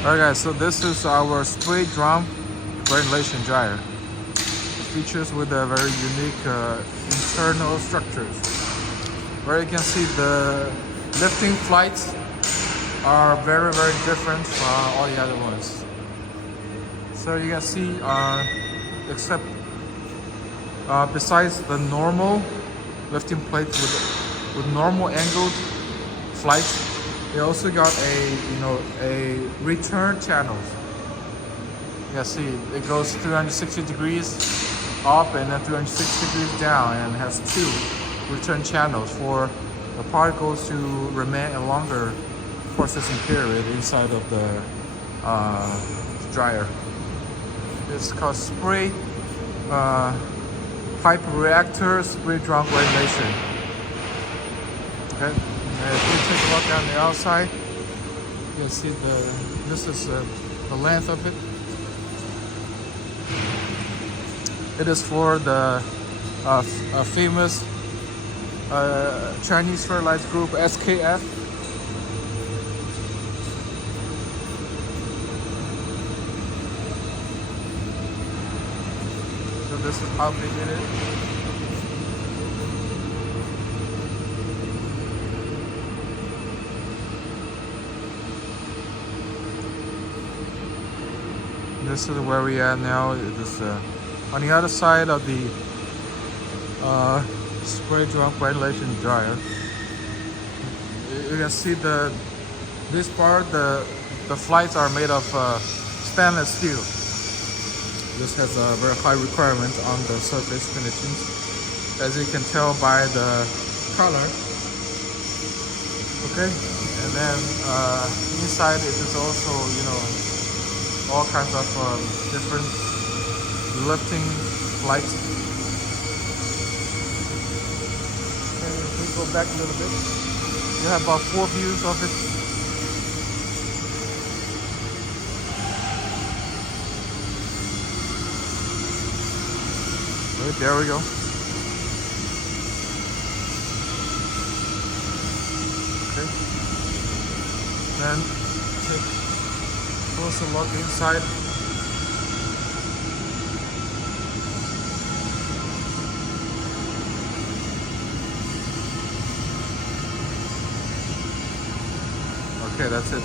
Alright guys, so this is our spray drum granulation dryer. It features with a very unique internal structures. Where you can see the lifting flights are very different from all the other ones. So you can see except besides the normal lifting plates with normal angled flights, they also got a return channels. You can see it goes 360 degrees up and then 360 degrees down, and has two return channels for the particles to remain a longer processing period inside of the dryer. It's called spray pipe reactor spray drum granulation. Okay. If we take a look on the outside, you can see this is the length of it. It is for the famous Chinese fertilizer group SKF. So this is how they did it. This is where we are now. It is on the other side of the spray drum granulation dryer. You can see this part, the flights are made of stainless steel. This has a very high requirement on the surface finishings, as you can tell by the color. Okay, and then inside it is also, all kinds of different lifting lights. And if we go back a little bit, you have about 4 views of it. Right, there we go. Okay. Then take closer look inside. Okay, that's it.